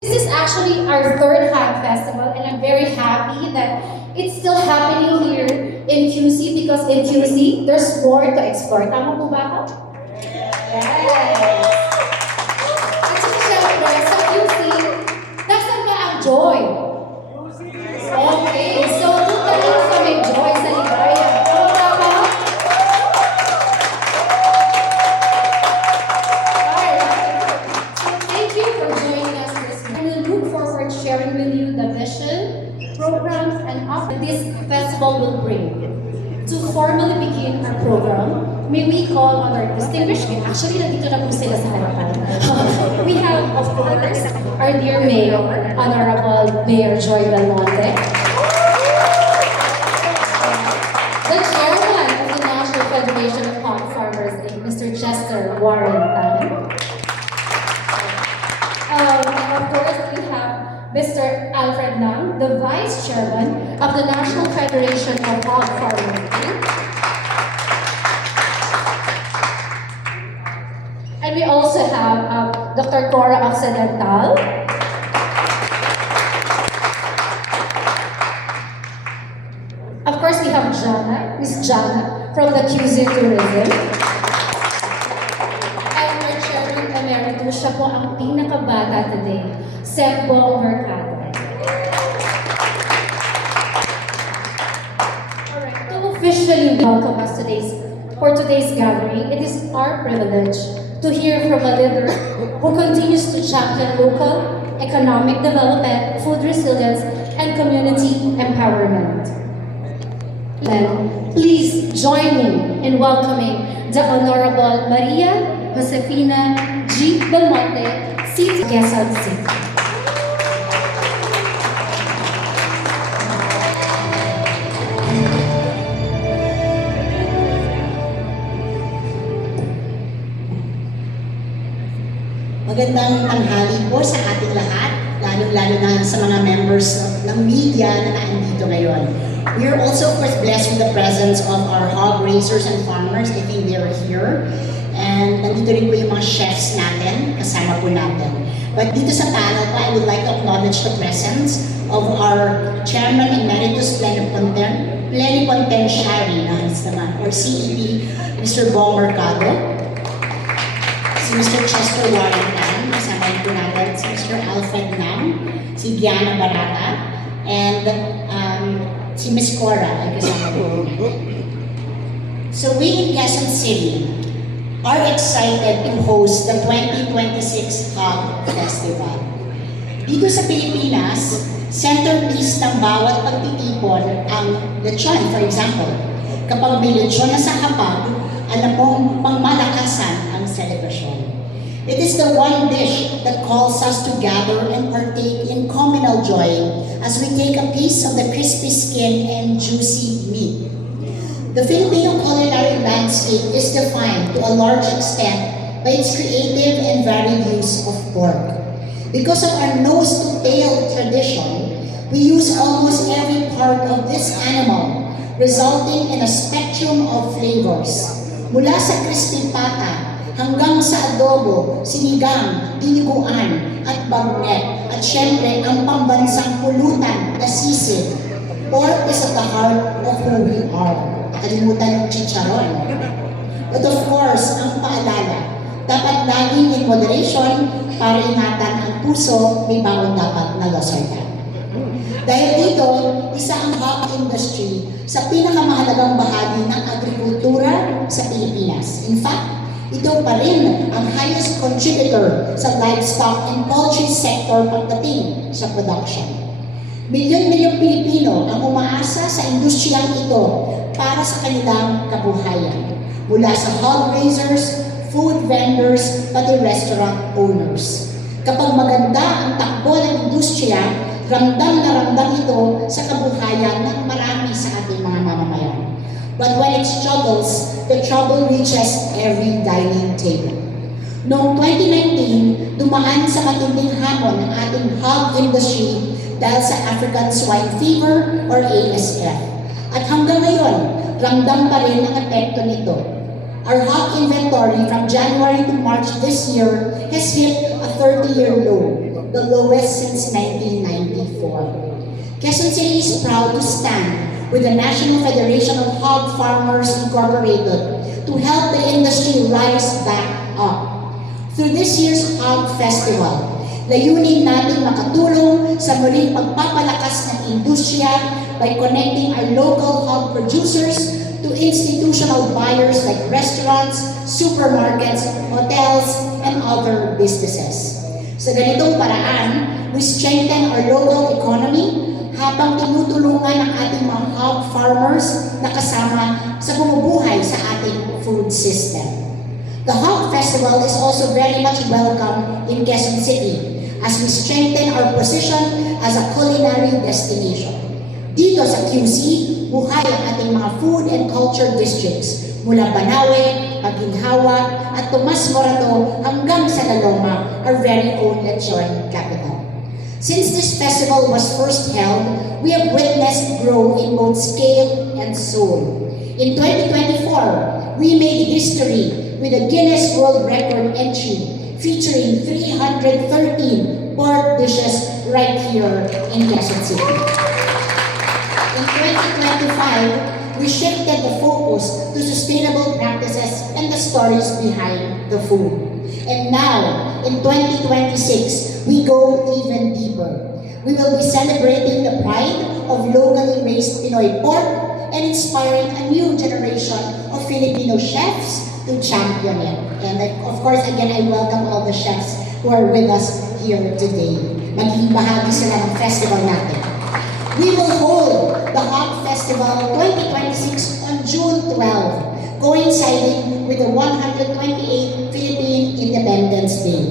This is actually our third Hag Festival, and I'm very happy that it's still happening here in QC because in QC, there's more to explore. Tama po ba ako? Yes! At saka syempre, sa QC, nasan ba ang joy? Okay, so doon tayo sa may joy sa ligaya. Tama ba ako? Thank you for joining us this morning. We look forward to sharing with you the vision, programs, and offer this festival will bring. To formally begin our program, may we call on our distinguished guest. Actually, nandito na po sila sa harapan. We have, of course, our dear Mayor, Honorable Mayor Joy Belmonte. The Chairman of the National Federation of Hog Farmers, Mr. Chester Warren Tan. Of course, we have Mr. Alfred Nang, the Vice Chairman of the National Federation of Hog Farmers. And we also have Dr. Cora Occidental. Of course, we have Jana, Miss Jana, from the QC Tourism. And our Chairman Emeritus, siya po ang pinakabata today, Sembo Mercado. Alright, to officially welcome us for today's gathering, it is our privilege to hear from a leader who continues to champion local economic development, food resilience, and community empowerment. Then, please join me in welcoming the Honorable Maria Josefina G. Belmonte, City Quezon City. Magandang tanghali po sa ating lahat, lalong-lalo na sa mga members ng media na naandito ngayon. We are also, of course, blessed with the presence of our hog raisers and farmers. I think they are here. And nandito rin po yung mga chefs natin, kasama po natin. But dito sa panel po, I would like to acknowledge the presence of our Chairman Emeritus Plenipotentiary, or CEP, Mr. Bong Mercado. Si Mr. Chester Warren Tan, kasama po natin si Mr. Alfred Nam, si Diana Barata, and si Ms. Cora ay kasama po. So we in Quezon City are excited to host the 2026 Hog Festival. Dito sa Pilipinas, centerpiece ng bawat pagtitipon ang lechon, for example. Kapag may lechon na sa hapag, alam mong pangmalakasan ang selebrasyon. It is the one dish that calls us to gather and partake in communal joy as we take a piece of the crispy skin and juicy meat. The Filipino culinary landscape is defined to a large extent by its creative and varied use of pork. Because of our nose-to-tail tradition, we use almost every part of this animal, resulting in a spectrum of flavors. Mula sa crispy pata, hanggang sa adobo, sinigang, diniguan, at bagnet, at syempre ang pambansang pulutan na sisig. Pork is at the heart of who we are. Nakalimutan yung chicharon. But of course, ang paalala, dapat laging in moderation para ingatan ang puso, may bawat dapat na losartan. Dahil dito, isa ang hog industry sa pinakamahalagang bahagi ng agrikultura sa Pilipinas. In fact, ito pa rin ang highest contributor sa livestock and poultry sector pagdating sa production. Milyon-milyong Pilipino ang umaasa sa industriyang ito para sa kanilang kabuhayan. Mula sa hog raisers, food vendors, pati restaurant owners. Kapag maganda ang takbo ng industriya, ramdam na ramdam ito sa kabuhayan ng marami sa ating mga mamamayan. But when it struggles, the trouble reaches every dining table. Noong 2019, dumaan sa matinding hamon ng ating hog industry dahil sa African Swine Fever or ASF. At hanggang ngayon, ramdam pa rin ang epekto nito. Our hog inventory from January to March this year has hit a 30-year low. the lowest since 1994. Quezon City is proud to stand with the National Federation of Hog Farmers Incorporated to help the industry rise back up. Through this year's Hog Festival, layunin natin makatulong sa muling pagpapalakas ng industriya by connecting our local hog producers to institutional buyers like restaurants, supermarkets, hotels, and other businesses. Sa ganitong paraan, we strengthen our local economy habang tinutulungan ang ating mga hog farmers na kasama sa bumubuhay sa ating food system. The Hog Festival is also very much welcome in Quezon City as we strengthen our position as a culinary destination. Dito sa QC, buhay ang ating mga food and culture districts mula Banawe, Maginhawa, at Tomas Morato hanggang sa Laloma, our very own lechon capital. Since this festival was first held, we have witnessed growth in both scale and soul. In 2024, we made history with a Guinness World Record entry featuring 313 pork dishes right here in Quezon City. In 2025, we shifted the focus to sustainable practices and the stories behind the food. And now, in 2026, we go even deeper. We will be celebrating the pride of locally raised Pinoy pork and inspiring a new generation of Filipino chefs to champion it. And of course, again, I welcome all the chefs who are with us here today. Maging bahagi sila ng festival natin. We will hold the Hog Festival 2026 on June 12, coinciding with the 128th Philippine Independence Day.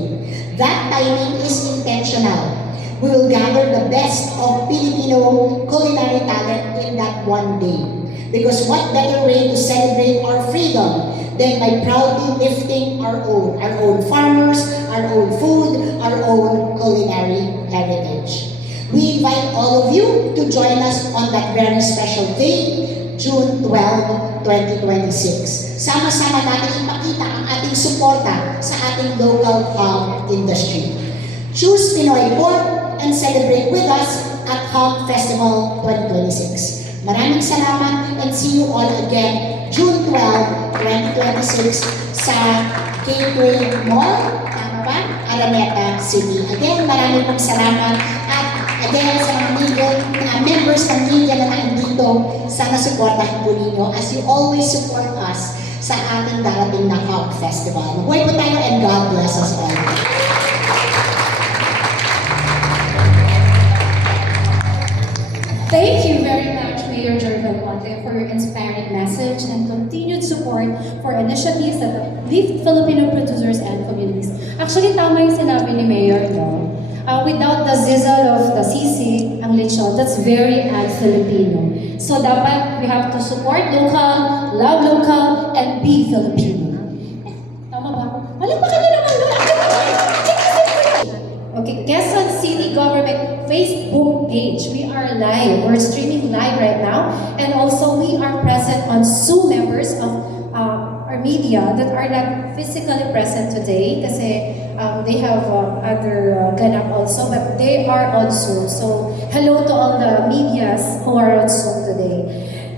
That timing is intentional. We will gather the best of Filipino culinary talent in that one day. Because what better way to celebrate our freedom than by proudly lifting our own farmers, our own food, our own culinary heritage. We invite all of you to join us on that very special day, June 12, 2026. Sama-sama natin ipakita ang ating suporta sa ating local hog industry. Choose Pinoy pork and celebrate with us at Hog Festival 2026. Maraming salamat and see you all again June 12, 2026 sa Gateway Mall, tama ba? Araneta City. Again, maraming pong salamat at again sa mga media, members ng media na nandito, sana supportahan po ninyo as you always support us sa ating darating na Hog Festival. Mabuhay po tayo and God bless us all. Thank you very much, Mayor Joy Belmonte, for your inspiring message and continued support for initiatives that uplift Filipino producers and communities. Actually, tama yung sinabi ni Mayor, no? Without the sizzle of the sisig, ang lechon, that's very un-Filipino. So dapat we have to support local, love local, and be Filipino. Tama ba? Alam ba kayo naman doon? Okay, Quezon City Government Facebook page. We are live. We're streaming live right now. And also, we are present on Zoom members of our media that are not physically present today kasi they have other ganap also, but they are on Zoom. So, hello to all the medias who are on Zoom today.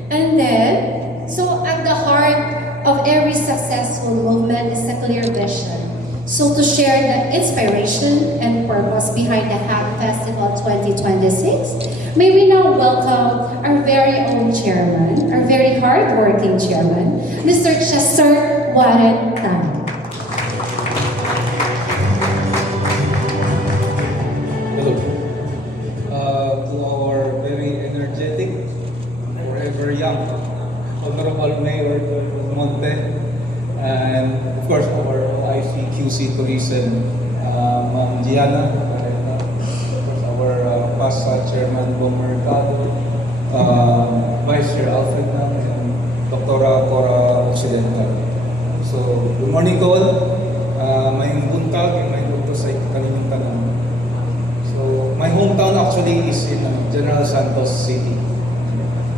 And then, so at the heart of every successful movement is a clear vision. So to share the inspiration and purpose behind the Hog Festival 2026, may we now welcome our very own chairman, our very hardworking chairman, Mr. Chester Warren Tan. Hello. To our very energetic, forever young, Honorable Mayor Monte, and of course our ICQC Tourism, Ma'am Gianna, and of course our past Chairman Bong Mercado, Vice Chair Alfred Nam, and Dr. Cora Occidental. So, good morning to all. May buntag, may buto sa kaninyong tanong. So, my hometown actually is in General Santos City.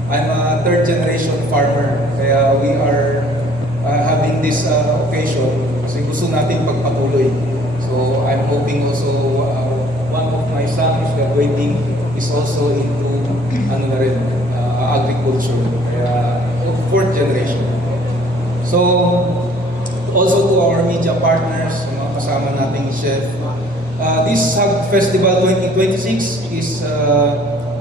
I'm a third generation farmer, kaya we are having this occasion kasi gusto nating pagpatuloy. So I'm hoping also also into ano na rin, agriculture. Kaya, fourth generation. So, also to our media partners, mga kasama nating chef, this Hag Festival 2026 is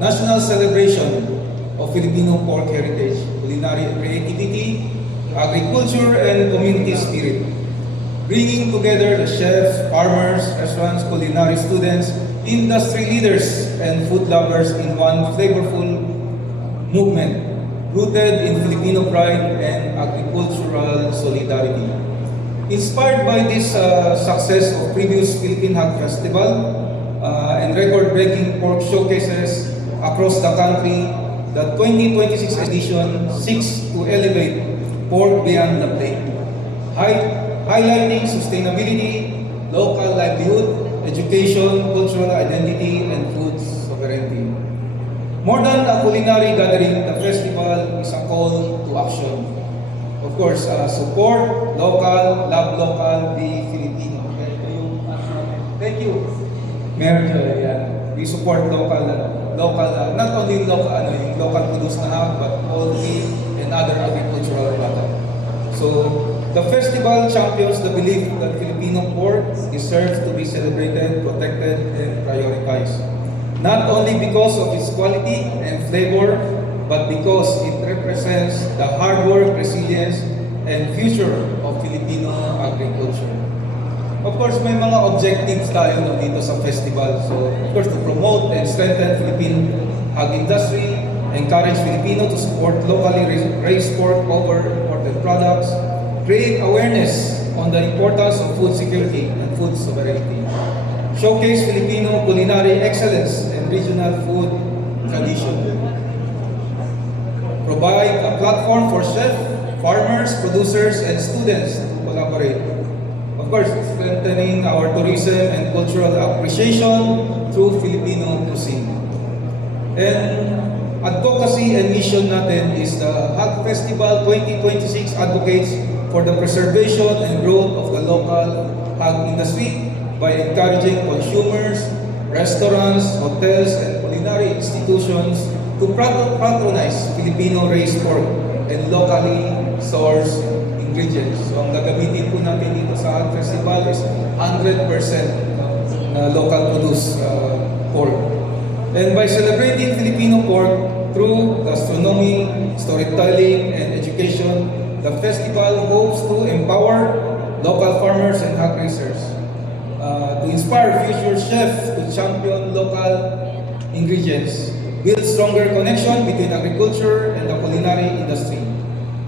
national celebration of Filipino pork heritage, culinary creativity, agriculture, and community spirit. Bringing together the chefs, farmers, restaurants, culinary students, industry leaders, and food lovers in one flavorful movement rooted in Filipino pride and agricultural solidarity. Inspired by this success of previous Philippine Hag Festival and record-breaking pork showcases across the country, the 2026 edition seeks to elevate pork beyond the plate, highlighting sustainability, local livelihood, education, cultural identity, and food sovereignty. More than a culinary gathering, the festival is a call to action. Of course, support local, love local, be Filipino. Thank you. Mayor Joy, we support local, not only local, yung local produced na hog, but poultry and other agricultural products. So, the festival champions the belief that Filipino pork deserves to be celebrated, protected, and prioritized. Not only because of its quality and flavor, but because it represents the hard work, resilience, and future of Filipino agriculture. Of course, may mga objectives tayo dito sa festival. So, of course, to promote and strengthen Philippine ag industry, encourage Filipino to support locally raised pork over imported products, create awareness on the importance of food security and food sovereignty, showcase Filipino culinary excellence and regional food tradition, provide a platform for chefs, farmers, producers, and students to collaborate. Of course, strengthening our tourism and cultural appreciation through Filipino cuisine. And advocacy and mission natin is the Hag Festival 2026 advocates for the preservation and growth of the local hog industry by encouraging consumers, restaurants, hotels, and culinary institutions to patronize Filipino-raised pork and locally sourced ingredients. So ang gagamitin po natin dito sa Hag Festival is 100% na local produced pork. And by celebrating Filipino pork through gastronomy, storytelling, and education, the festival hopes to empower local farmers and hog raisers, to inspire future chefs to champion local ingredients, build stronger connection between agriculture and the culinary industry,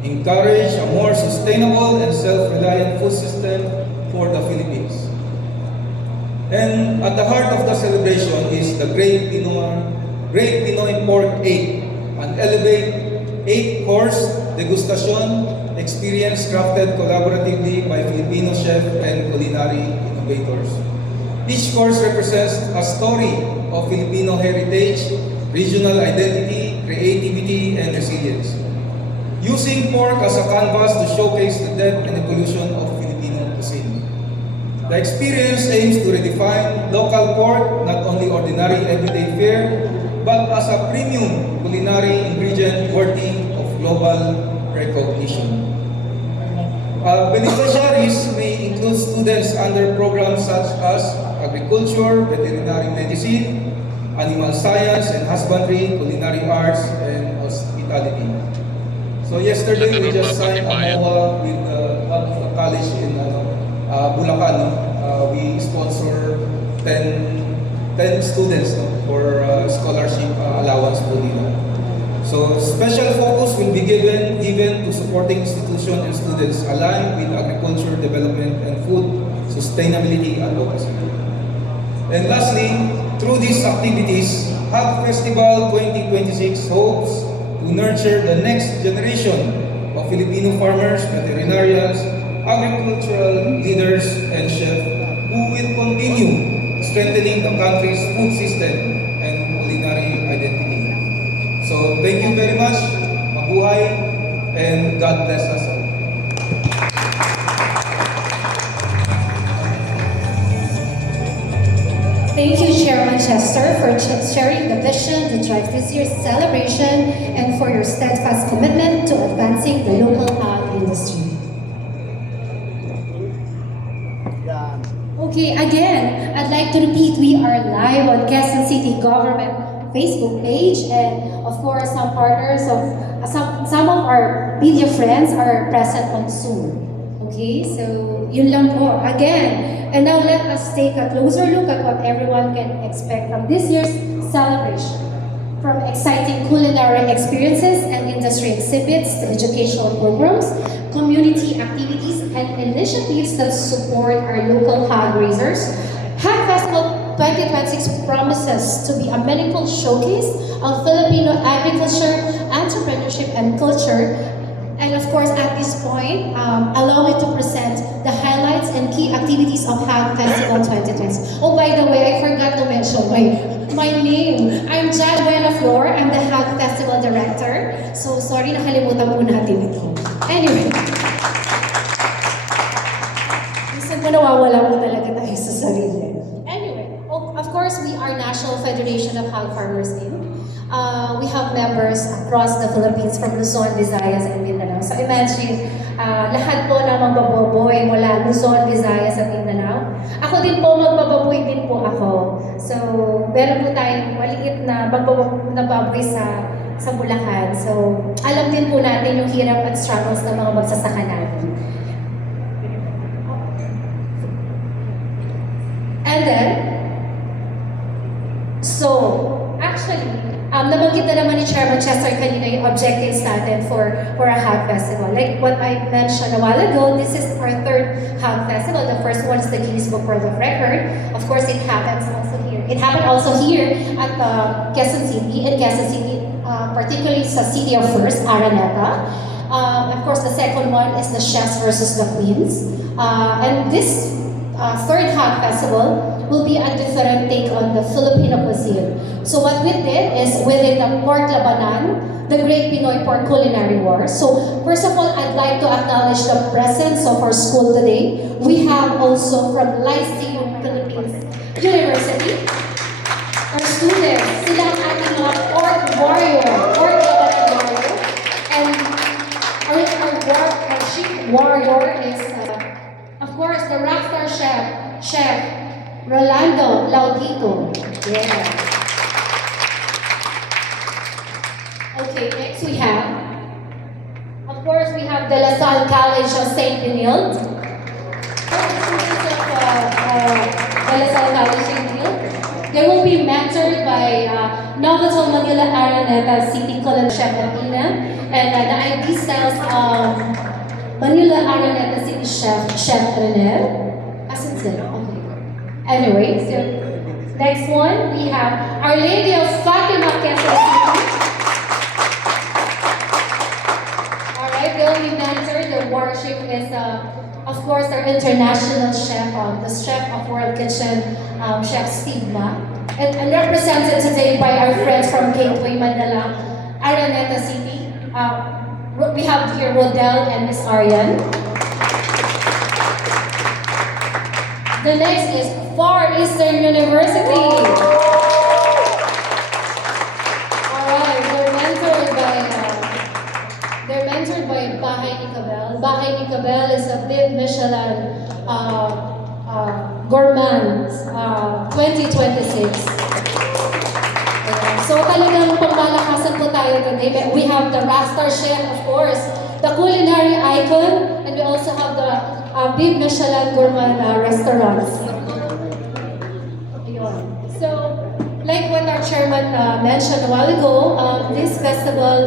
encourage a more sustainable and self-reliant food system for the Philippines. And at the heart of the celebration is the Great Pinoy Pork 8, an elevate 8-course degustation experience crafted collaboratively by Filipino chefs and culinary innovators. Each course represents a story of Filipino heritage, regional identity, creativity, and resilience, using pork as a canvas to showcase the depth and evolution of Filipino cuisine. The experience aims to redefine local pork, not only ordinary everyday fare, but as a premium culinary ingredient worthy of global recognition. Beneficiaries may include students under programs such as agriculture, veterinary medicine, animal science and husbandry, culinary arts, and hospitality. So yesterday we just signed a MOA with one of the college in Bulacan. We sponsor 10 students for scholarship allowance po nila. So special focus will be given to supporting institutions and students aligned with agriculture development and food sustainability advocacy. And lastly, through these activities, Hag Festival 2026 hopes to nurture the next generation of Filipino farmers, veterinarians, agricultural leaders, and chefs who will continue strengthening the country's food system and culinary identity. So thank you very much, mabuhay, and God bless us all. Thank you, Chairman Chester, for sharing the vision that drives this year's celebration and for your steadfast commitment to advancing the local hog industry. Okay, again, I'd like to repeat, we are live on Quezon City Government Facebook page, and of course, some partners of some of our media friends are present on Zoom. Okay, so yun lang po. Again, and now let us take a closer look at what everyone can expect from this year's celebration. From exciting culinary experiences and industry exhibits to educational programs, community activities, and initiatives that support our local hog raisers, Hog Festival 2026 promises to be a meaningful showcase of Filipino agriculture, entrepreneurship, and culture. And of course, at this point, allow me to present the highlights and key activities of Hog Festival 2020. Oh, by the way, I forgot to mention my name. I'm Jad Buena Flor. I'm the Hog Festival Director. So, sorry, nakalimutan po natin ito. Anyway. Minsan po nawawala po talaga tayo sa sarili. Anyway, of course, we are National Federation of Hog Farmers Inc. We have members across the Philippines from Luzon, Visayas, and Mindanao. So imagine, lahat po na magbababoy mula Luzon, Visayas, at Mindanao. Ako din po, magbababoy din po ako. So, meron po tayong maliit na baboy sa Bulacan. So, alam din po natin yung hirap at struggles ng mga magsasaka natin. And then, so, actually, nabanggit na naman ni Chairman Chester kanina yung objectives natin for a Hog Festival. Like what I mentioned a while ago, this is our third Hog Festival. The first one is the Guinness Book World of Record. Of course, it happens also here. It happened also here at Quezon City, particularly sa City of First, Araneta. Of course, the second one is the Chefs versus the Queens. And this third Hog Festival will be a different take on the Filipino cuisine. So what we did is within the Pork Labanan, the Great Pinoy Pork Culinary War. So first of all, I'd like to acknowledge the presence of our school today. We have also from Lyceum Philippines University, our students, sila ang ating mga pork warrior, pork Labanan warrior. And our chief warrior is, of course, the rockstar chef, Rolando Laudito. Yeah. Okay, next we have, of course, we have the La Salle College of St. Benilde. Students of the La Salle College St. Benilde. They will be mentored by Novotel Manila Araneta City College Chef Latina and the ID styles of Manila Araneta City Chef Renner. Asan sila? Okay. Anyway, so next one, we have Our Lady of Fatima, Quezon City. Alright, they'll be mentored. The worship is, of course, our international chef, the chef of World Kitchen, Chef Steve Ma. And represented today by our friends from Gateway, Manila, Araneta City. We have here Rodel and Miss Arian. The next is Far Eastern University. Alright, they're mentored by Bahay ni Cabel. Bahay ni Cabel is a big Michelin gourmand 2026. So talagang pagmalakasan po tayo today. We have the Rockstar Chef, of course, the culinary icon, and we also have the big Michelin gourmand restaurants. So, like what our chairman mentioned a while ago, this festival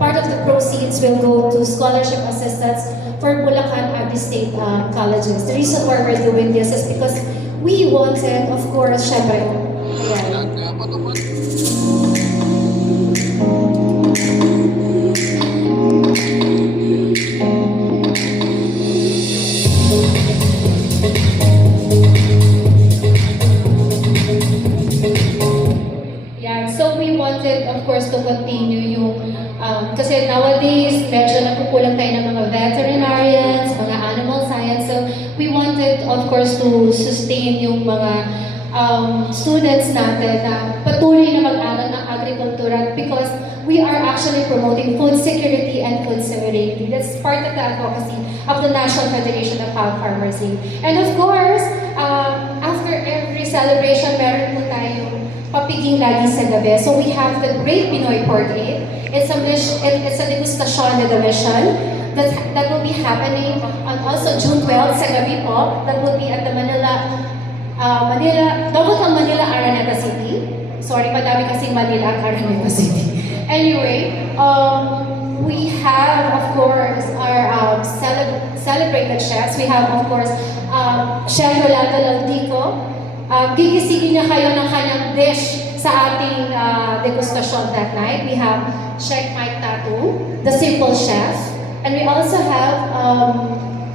part of the proceeds will go to scholarship assistance for Bulacan Agri-State colleges. The reason why we're doing this is because we wanted, of course, syempre, ayan. Of course, to continue yung, kasi nowadays, medyo nakukulang tayo ng mga veterinarians, mga animal science, so we wanted, of course, to sustain yung mga students natin na patuloy na mag-aral ng agrikultura because we are actually promoting food security and food sovereignty. That's part of the advocacy of the National Federation of Hog Farmers Inc. And of course, after every celebration, meron po tayong papiging lagi sa gabi. So we have the Great Pinoy Portrait. It's a degustation de the mission that will be happening on also June 12 sa gabi po. That will be at the Novotel Manila Araneta City. Sorry, madami kasing Manila at Araneta City. Anyway, we have, of course, our celebrated chefs. We have, of course, Chef Rolando Laldico. Gigisingin niya kayo ng kanyang dish sa ating degustation that night. We have Chef Mike Tatu, the Simple Chef. And we also have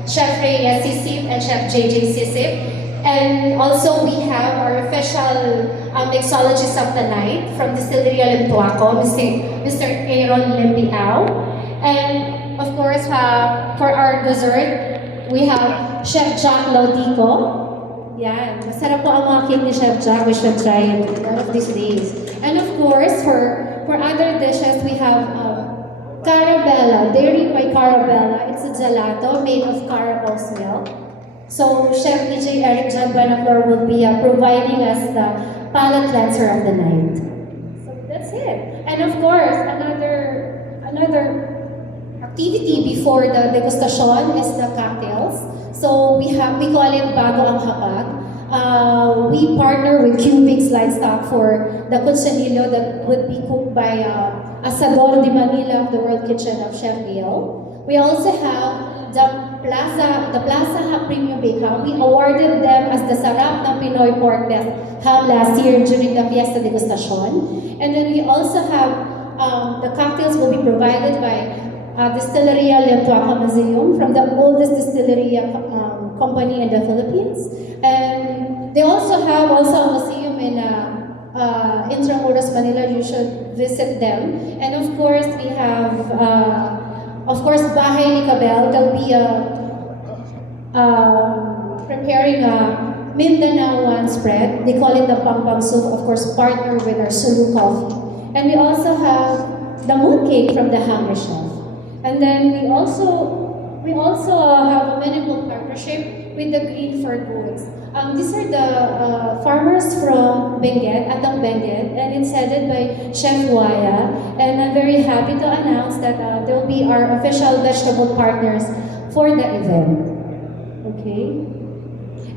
Chef Reyes Sisip and Chef JJ Sisip. And also we have our official mixologist of the night from Distillery Alimtuaco, Mr. Aaron Limpiao. And of course, for our dessert, we have Chef Jack Laudico. Yan, masarap po ang mga cake ni Chef Jack. We should try it one of these days. And of course, for other dishes, we have Carabella, Dairy by Carabella. It's a gelato made of Caramel's milk. So, Chef DJ Eric John Buenaflor will be providing us the palate cleanser of the night. So, that's it. And of course, another activity before the degustation is the cocktails. So, we call it Bago ang Hapag. We partner with Cubics Livestock for the Cochinillo that would be cooked by Asador de Manila of the World Kitchen of Chef Gail. We also have the Plaza Ham Premium Bake Ham. We awarded them as the Sarap ng Pinoy Pork Ham last year during the Fiesta Degustation. And then we also have the cocktails will be provided by Distilleria Limtuaca Museum from the oldest distillery company in the Philippines. And they also have a museum in Intramuros, Manila. You should visit them. And of course, we have Bahay ni Cabel. They'll be preparing a Mindanaoan spread. They call it the Pampang Soup. Of course, partner with our Sulu Coffee. And we also have the mooncake from the Hammer Chef. And then we also have a meaningful partnership with the Greenford Woods. These are the farmers from Benguet, Atang Benguet, and it's headed by Chef Waya. And I'm very happy to announce that they'll be our official vegetable partners for the event. Okay?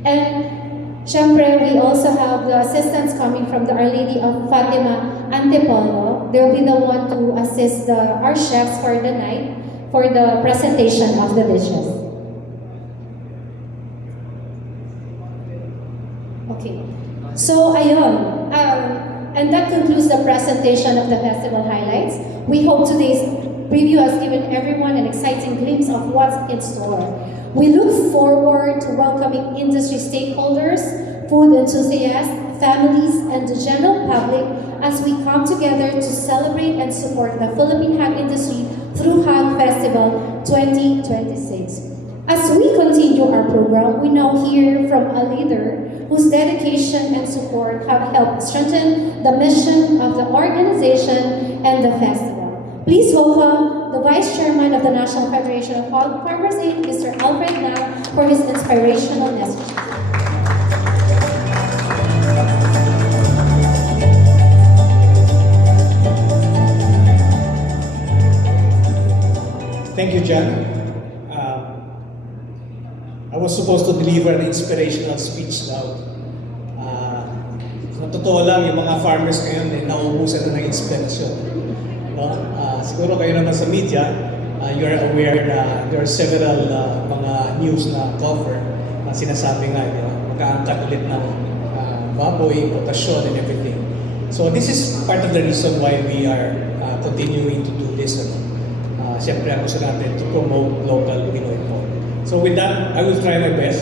And syempre, we also have the assistance coming from the Our Lady of Fatima Antipolo. They'll be the one to assist our chefs for the night for the presentation of the dishes. Okay. So, ayun. And that concludes the presentation of the festival highlights. We hope today's preview has given everyone an exciting glimpse of what's in store. We look forward to welcoming industry stakeholders, food enthusiasts, families, and the general public as we come together to celebrate and support the Philippine hog industry through Hog Festival 2026. As we continue our program, we now hear from a leader whose dedication and support have helped strengthen the mission of the organization and the festival. Please welcome the Vice Chairman of the National Federation of Hog Farmers Inc., Mr. Alfred Nam, for his inspirational message. Thank you, Jan. I was supposed to deliver an inspirational speech now. Sa totoo lang, yung mga farmers ngayon nauubusan na ng inspirasyon. No? Siguro kayo naman sa media, you're aware na there are several mga news na cover na sinasabi nga, magkaangkat ulit ng baboy, potasyon, and everything. So this is part of the reason why we are continuing to do this. Siyempre, ang gusto natin to promote local Pinoy pork. So with that, I will try my best.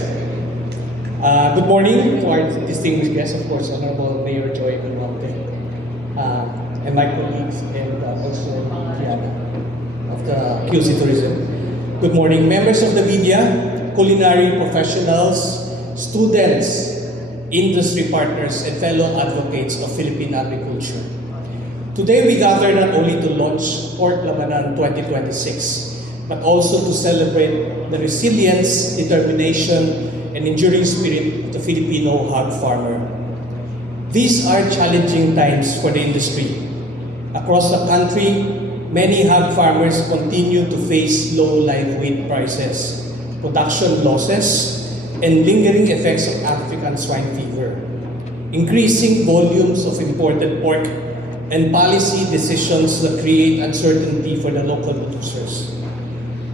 Good morning to our distinguished guests, of course, Honorable Mayor Joy Belmonte, and my colleagues, and also Kiana of the QC Tourism. Good morning, members of the media, culinary professionals, students, industry partners, and fellow advocates of Philippine agriculture. Today we gather not only to launch Port Labanan 2026, but also to celebrate the resilience, determination, and enduring spirit of the Filipino hog farmer. These are challenging times for the industry. Across the country, many hog farmers continue to face low live weight prices, production losses, and lingering effects of African swine fever, increasing volumes of imported pork, and policy decisions that create uncertainty for the local producers.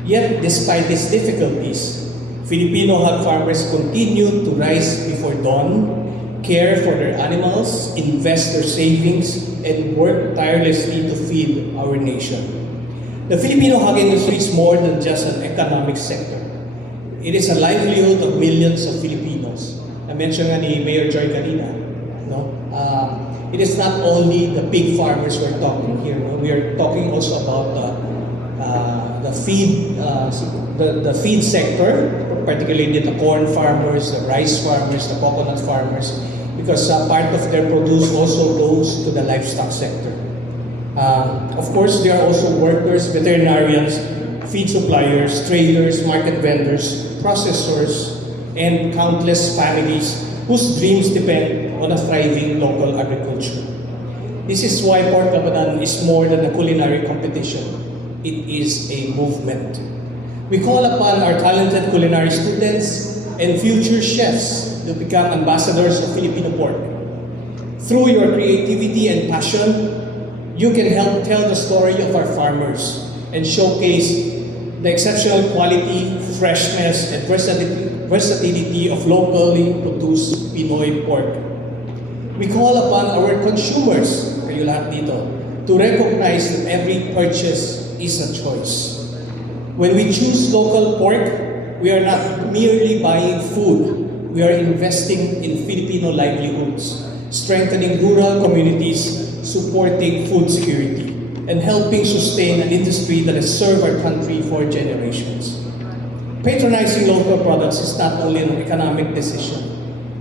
Yet, despite these difficulties, Filipino hog farmers continue to rise before dawn, care for their animals, invest their savings, and work tirelessly to feed our nation. The Filipino hog industry is more than just an economic sector. It is a livelihood of millions of Filipinos. I mentioned nga ni Mayor Joy kanina, no? It is not only the big farmers we're talking here. No? We are talking also about the feed sector, particularly the corn farmers, the rice farmers, the coconut farmers, because part of their produce also goes to the livestock sector. Of course, there are also workers, veterinarians, feed suppliers, traders, market vendors, processors, and countless families whose dreams depend on a thriving local agriculture. This is why Port Labanan is more than a culinary competition. It is a movement. We call upon our talented culinary students and future chefs to become ambassadors of Filipino pork. Through your creativity and passion, you can help tell the story of our farmers and showcase the exceptional quality, freshness, and versatility of locally produced Pinoy pork. We call upon our consumers, kayo lahat dito, to recognize that every purchase is a choice. When we choose local pork, we are not merely buying food, we are investing in Filipino livelihoods, strengthening rural communities, supporting food security, and helping sustain an industry that has served our country for generations. Patronizing local products is not only an economic decision,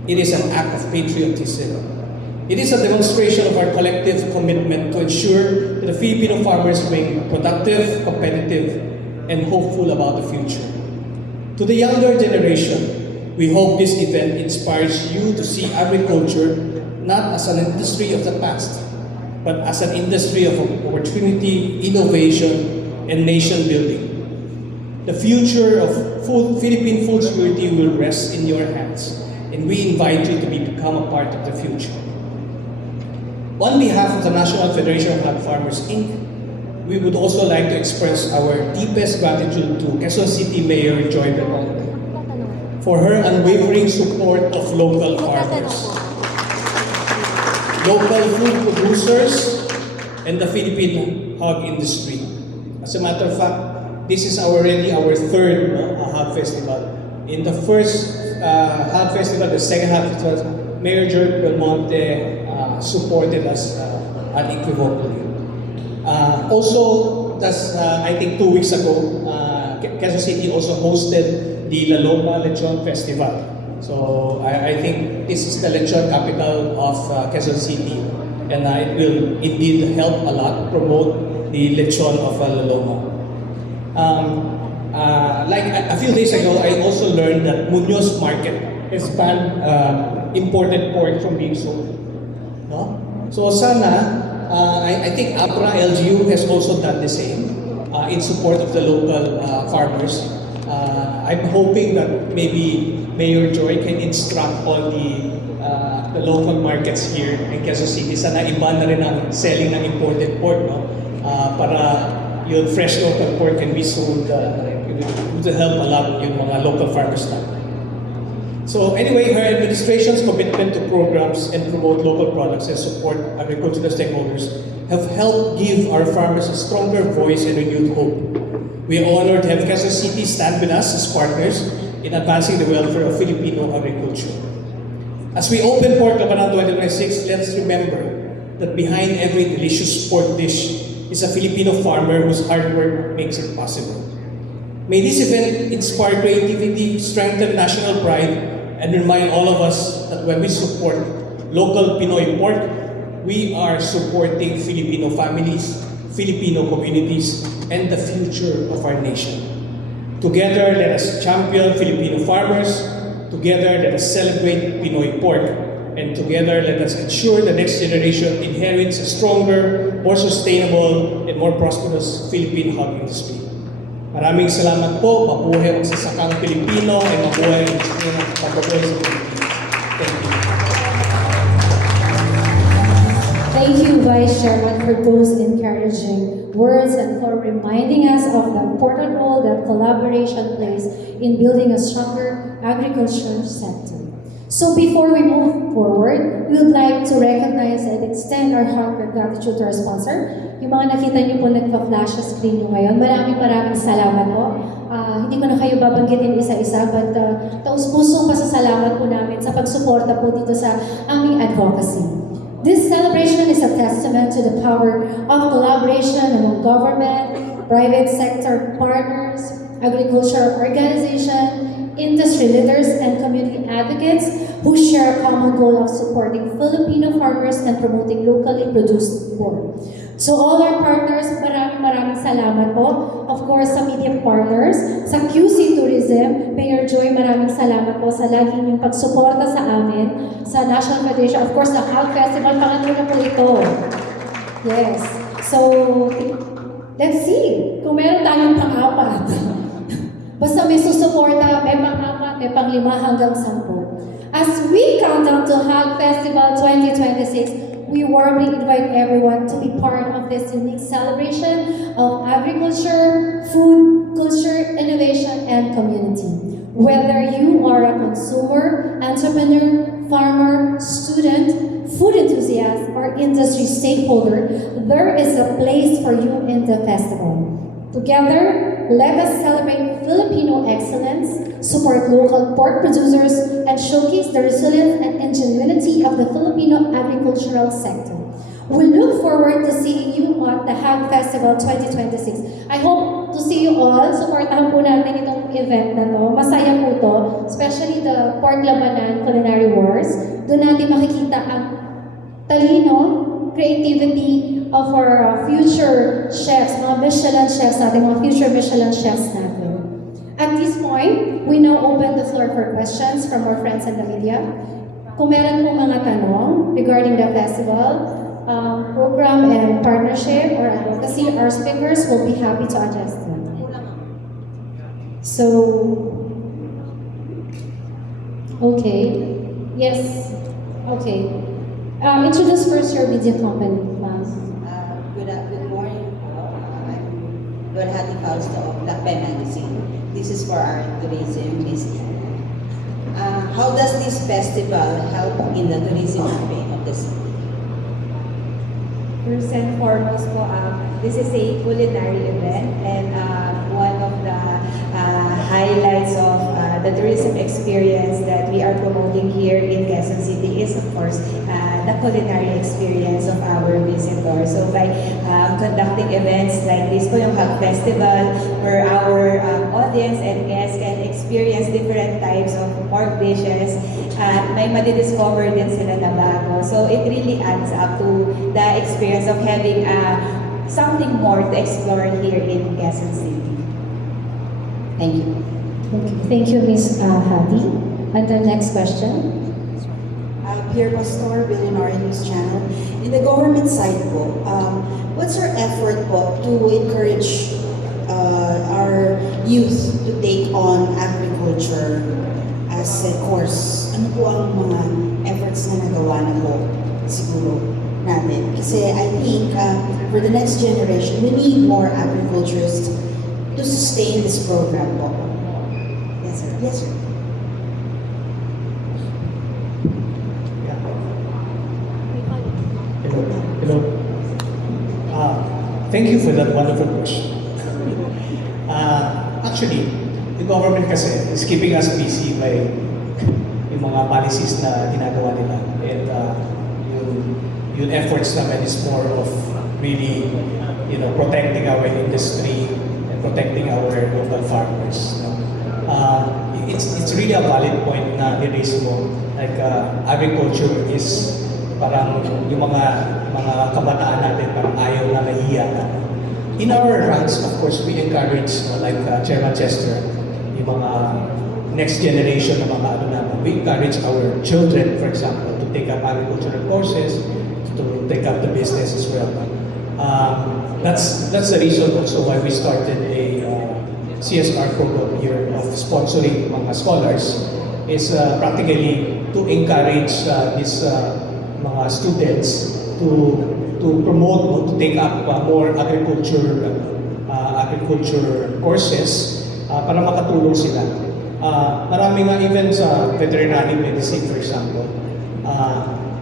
it is an act of patriotism. It is a demonstration of our collective commitment to ensure that the Filipino farmers remain productive, competitive, and hopeful about the future. To the younger generation, we hope this event inspires you to see agriculture not as an industry of the past, but as an industry of opportunity, innovation, and nation building. The future of Philippine food security will rest in your hands, and we invite you to become a part of the future. On behalf of the National Federation of Hog Farmers, Inc., we would also like to express our deepest gratitude to Quezon City Mayor Joy Belmonte for her unwavering support of local farmers, local food producers, and the Philippine hog industry. As a matter of fact, this is already our third hog festival. In the first hog festival, the second hog festival, Mayor Joy Belmonte supported us unequivocally. Also, I think 2 weeks ago, Quezon City also hosted the La Loma Lechon Festival. So I think this is the lechon capital of Quezon City, and it will indeed help a lot promote the lechon of La Loma. Like a few days ago, I also learned that Muñoz Market has banned imported pork from being sold. No? So sana, I think APRA LGU has also done the same in support of the local farmers. I'm hoping that maybe Mayor Joy can instruct all the local markets here in Quezon City. Sana iba na rin ang selling ng imported pork, no? Para yung fresh local pork can be sold to help a lot yung mga local farmers natin. So anyway, her administration's commitment to programs and promote local products and support agricultural stakeholders have helped give our farmers a stronger voice and renewed hope. We are honored to have Quezon City stand with us as partners in advancing the welfare of Filipino agriculture. As we open Port Labanan 2026, let's remember that behind every delicious pork dish is a Filipino farmer whose hard work makes it possible. May this event inspire creativity, strengthen national pride, and remind all of us that when we support local Pinoy pork, we are supporting Filipino families, Filipino communities, and the future of our nation. Together, let us champion Filipino farmers. Together, let us celebrate Pinoy pork. And together, let us ensure the next generation inherits a stronger, more sustainable, and more prosperous Philippine hog industry. Maraming salamat po. Mabuhay ang magsasakang Pilipino at mabuhay ang industry ng pagbaboy sa Pilipinas. Thank you. Thank you, Vice Chairman, for those encouraging words and for reminding us of the important role that collaboration plays in building a stronger agriculture sector. So before we move forward, we would like to recognize and extend our heartfelt gratitude to our sponsor. Yung mga nakita niyo po nagpa-flash sa screen niyo ngayon, maraming salamat po. Hindi ko na kayo babanggitin isa-isa, but taus-pusong pasasalamat po namin sa pagsuporta po dito sa aming advocacy. This celebration is a testament to the power of collaboration among government, private sector partners, agricultural organizations, industry leaders, and community advocates who share a common goal of supporting Filipino farmers and promoting locally produced pork. So all our partners, maraming salamat po. Of course, sa media partners, sa QC Tourism, Mayor Joy, maraming salamat po sa lagi niyong pagsuporta sa amin, sa National Federation, of course, sa Hog Festival, pangatlo na po ito. Yes. So, let's see kung meron tayong pang-apat. Basta may susuporta, may pang-apat, may pang-5 hanggang 10. As we count down to Hog Festival 2026, we warmly invite everyone to be part of this unique celebration of agriculture, food, culture, innovation, and community. Whether you are a consumer, entrepreneur, farmer, student, food enthusiast, or industry stakeholder, there is a place for you in the festival. Together, let us celebrate Filipino excellence, support local pork producers, and showcase the resilience and ingenuity of the Filipino agricultural sector. We look forward to seeing you at the Hog Festival 2026. I hope to see you all. Supportahan po natin itong event na to. Masaya po to, especially the Pork Labanan Culinary Wars. Doon natin makikita ang talino, creativity of our future chefs, mga Michelin chefs natin, mga future Michelin chefs natin. At this point, we now open the floor for questions from our friends in the media. Kung meron pong mga tanong regarding the festival, program and partnership or advocacy, our speakers will be happy to address them. So, okay. Yes. Okay. Introduce first your media company, ma'am. Good morning. I'm Dorhati Fausto of Lakpe Magazine. This is for our tourism business. How does this festival help in the tourism campaign of the city? First and foremost po, this is a culinary event and one of the highlights of the tourism experience that we are promoting here in Quezon City is of course the culinary experience of our visitors. So by conducting events like this po yung Hog Festival where our audience and guests can experience different types of pork dishes, may madidiscover din sila na bago. So it really adds up to the experience of having something more to explore here in Quezon City. Thank you. Okay. Thank you, Ms. Hadi. And the next question. Pierre Pastor, Billionaire News Channel. In the government side po, what's your effort po to encourage our youth to take on agriculture as a course? Ano po ang mga efforts na nagawa na po siguro natin? Kasi I think for the next generation, we need more agriculturists to sustain this program po. Yes, sir. Yes, sir. Hello. Thank you for that wonderful question. Actually, the government kasi is keeping us busy by yung mga policies na ginagawa nila. And yung efforts naman is more of really, protecting our industry and protecting our local farmers. it's really a valid point na ni-raise mo. Like, agriculture is parang yung mga kabataan natin parang ayaw na nahiya na. In our ranks, of course, we encourage, like Chairman Chester, yung mga next generation na mga ano namin. We encourage our children, for example, to take up agricultural courses, to take up the business as well. That's the reason also why we started a CSR program here of sponsoring mga scholars is practically to encourage these mga students to promote or to take up more agriculture courses para makatulong sila. Marami nga even sa veterinary medicine, for example,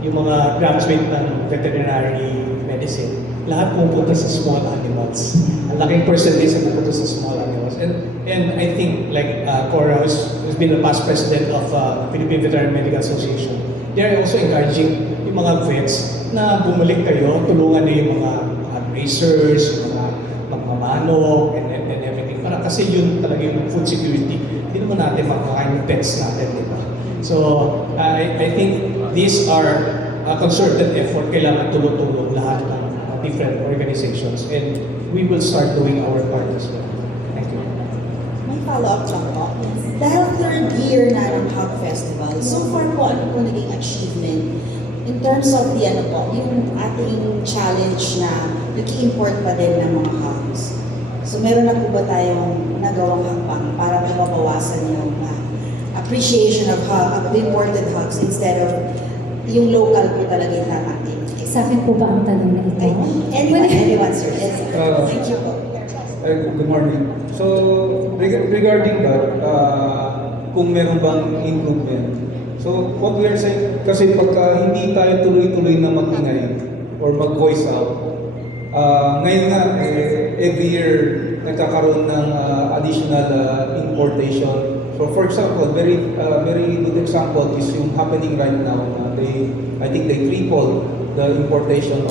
yung mga graduate ng veterinary medicine, lahat pupunta sa small animals. Ang laking percentage na pupunta sa small animals. And I think like Cora, who's been the past president of Philippine Veterinary Medical Association, they are also encouraging yung mga vets na bumalik kayo, tulungan na yung mga racers, yung mga magmamano, and everything. Para kasi yun talaga yung food security. Hindi naman natin makakain yung pets natin, di ba? So, I think these are a concerted effort. Kailangan tulong-tulong lahat ng different organizations, and we will start doing our part as well. Thank you. May follow-up lang po. Dahil third year na ng Hog Festival, so far po, ano po naging achievement in terms of the ano po, yung ating challenge na nag-import pa din ng mga hogs. So meron na po ba tayong nagawang hakbang para po mabawasan yung appreciation of imported hogs instead of yung local po talaga yung tatakin? Sa akin po ba ang tanong na ito? Anyone, sir. Yes, sir. Thank you po. Good morning. So, regarding that, kung meron bang improvement, so what we are saying, kasi pagka hindi tayo tuloy-tuloy na mag-ingay or mag-voice out, ngayon nga, every year, nagkakaroon ng additional importation. So for example, very good example is yung happening right now. I think they tripled the importation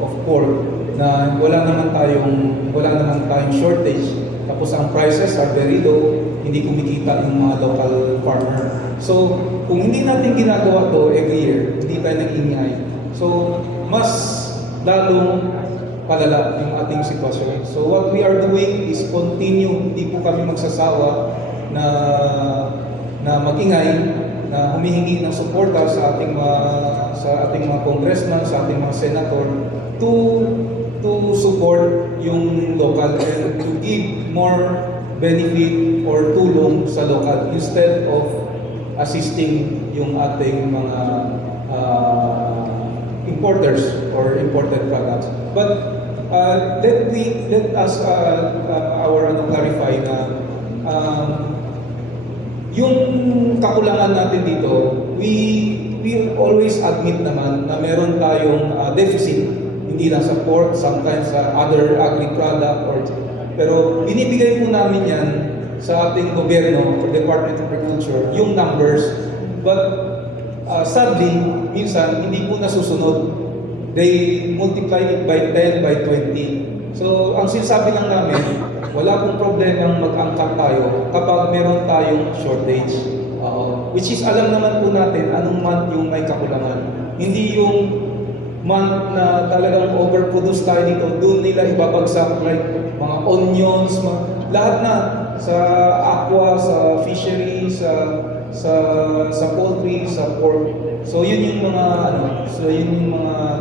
of pork na wala naman tayong shortage. Tapos ang prices are very low, hindi kumikita yung mga local farmer. So kung hindi natin ginagawa to every year, hindi tayo nag-ingay. So mas lalong palala yung ating sitwasyon. So what we are doing is continue, hindi po kami magsasawa na mag-ingay, na humihingi ng suporta sa ating mga congressman, sa ating mga senator to support yung local and to give more benefit or tulong sa local instead of assisting yung ating mga importers or imported products. But let us clarify na yung kakulangan natin dito, we always admit naman na meron tayong deficit, hindi lang sa pork, sometimes sa other agri-product, pero binibigay po namin yan sa ating gobyerno, Department of Agriculture, yung numbers, but sadly, minsan, hindi po nasusunod. They multiply it by 10, by 20. So, ang sinasabi lang namin, wala pong problemang mag-angkat tayo kapag meron tayong shortage. Which is, alam naman po natin anong month yung may kakulangan. Hindi yung month na talagang overproduce tayo dito, doon nila ibabagsak like mga onions, lahat na sa aqua, sa fishery, sa poultry, sa pork. So yun yung mga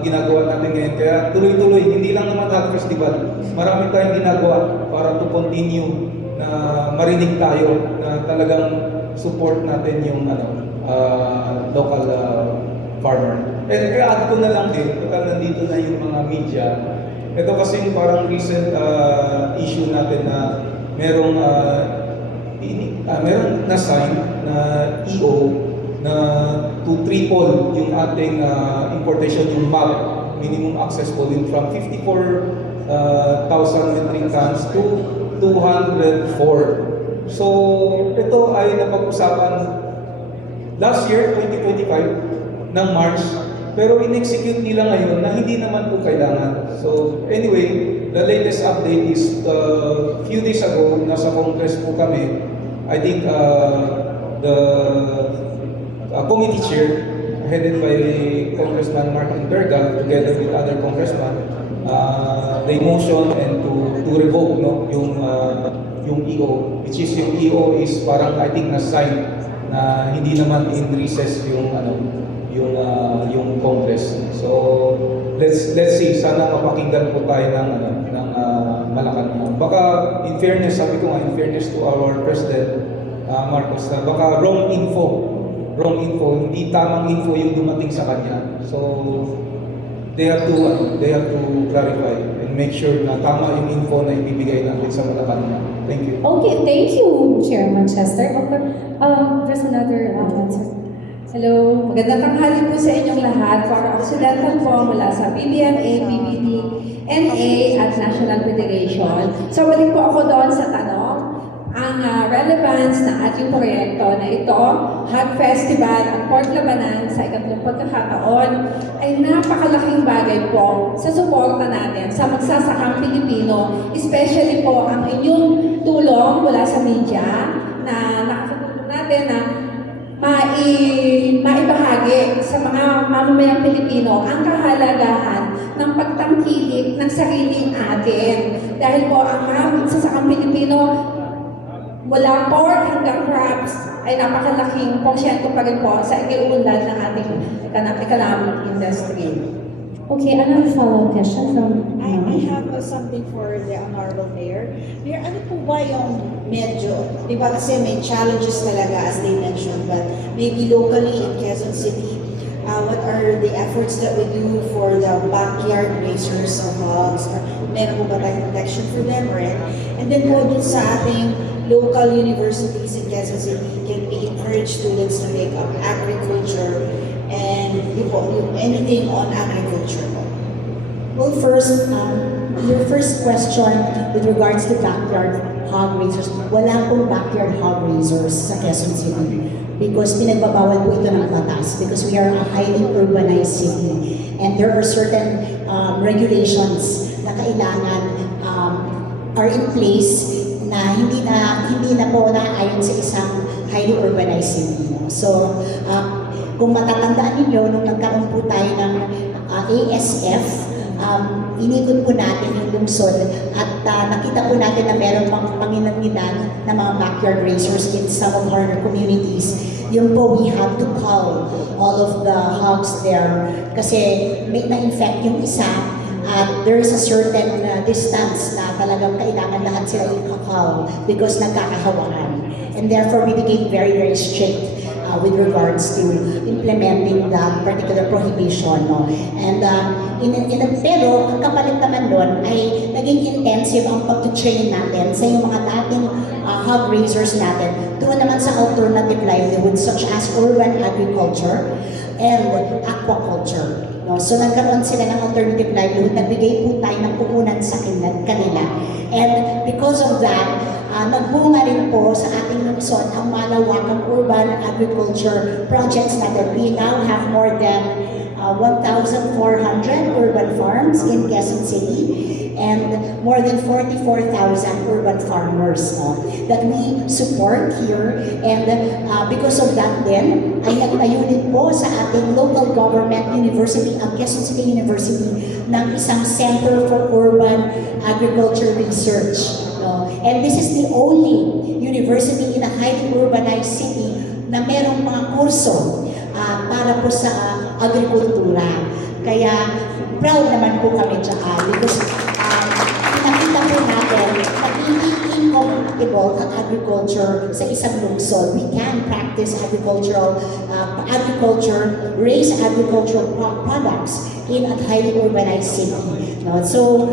ginagawa natin ngayon. Kaya tuloy-tuloy, hindi lang naman Hog Festival. Marami tayong ginagawa para to continue na marinig tayo na talagang support natin yung local farmer. And i-add ko na lang din, total nandito na yung mga media. Ito kasi yung parang recent issue natin na merong na-sign na EO na to triple yung ating importation, yung MAP, minimum access volume, from 54,000 metric tons to 204. So, ito ay napag-usapan last year, 2025, ng March, pero in-execute nila ngayon na hindi naman po kailangan. So, anyway, the latest update is few days ago, nasa Congress po kami, I think the committee chair, headed by Congressman Mark Enverga, together with other congressmen, they motion and to revoke yung EO, which is yung EO is parang I think na-sign na hindi naman in recess yung Congress. So let's see, sana mapakinggan po tayo ng Malacanang. Baka in fairness, sabi ko nga, in fairness to our President Marcos, baka wrong info, hindi tamang info yung dumating sa kanya. So they have to clarify and make sure na tama yung info na ibibigay natin sa Malacanang. Thank you. Okay, thank you, Chairman Chester. Okay, there's another answer. Hello, magandang tanghali po sa inyong lahat. Para Occidental po mula sa BBMA, BBD, NA at National Federation. So balik po ako doon sa tanong. Ang relevance ng ating proyekto na ito, Hog Festival at Port Labanan sa ikatlong pagkakataon ay napakalaking bagay po sa suporta natin sa magsasakang Pilipino, especially po ang inyong tulong mula sa media na nakakatulong natin na maibahagi sa mga mamamayang Pilipino ang kahalagahan ng pagtangkilik ng sariling atin. Dahil po ang mga magsasakang Pilipino, mula pork hanggang crabs, ay napakalaking porsyento pa rin po sa ikiunlad ng ating economic industry. Okay, another follow-up question from I have something for the Honorable Mayor. Mayor, ano po ba yung medyo, di ba kasi may challenges talaga as they mentioned, but maybe locally in Quezon City, what are the efforts that we do for the backyard raisers of hogs? Or meron po ba tayong protection for them, right? And then po dun sa ating local universities in Quezon City, can we encourage students to take up agriculture and anything on agriculture? Well, first, your first question with regards to backyard hog raisers, wala pong backyard hog raisers sa Quezon City because pinagbabawal po ito ng batas because we are a highly urbanized city and there are certain regulations na kailangan are in place na hindi na po naayon sa isang highly urbanized city. So, kung matatandaan ninyo, nung nagkaroon po tayo ng ASF, inikot po natin yung lungsod at nakita po natin na meron pang panginanidan na mga backyard raisers in some of our communities. Yun po, we have to cull all of the hogs there kasi may na-infect yung isa at there is a certain distance na talagang kailangan lahat sila i-cull because nagkakahawakan. And therefore, we became very, very strict with regards to implementing that particular prohibition. No? And pero ang kapalit naman doon ay naging intensive ang pag-train natin sa yung mga dating hog raisers natin through naman sa alternative livelihood such as urban agriculture and aquaculture. No? So nagkaroon sila ng alternative livelihood, nagbigay po tayo ng puhunan sa kanila. And because of that, nagbunga rin po sa ating lungsod ang malawakang urban agriculture projects natin. We now have more than 1,400 urban farms in Quezon City and more than 44,000 urban farmers that we support here. And because of that din, ay nagtayo din po sa ating local government university, ang Quezon City University, ng isang Center for Urban Agriculture Research. And this is the only university in a highly urbanized city na merong mga kurso para po sa agrikultura. Kaya proud naman po kami dyan because pinakita po natin na hindi incompatible ang agriculture sa isang lungsod. We can practice raise agricultural products in a highly urbanized city. So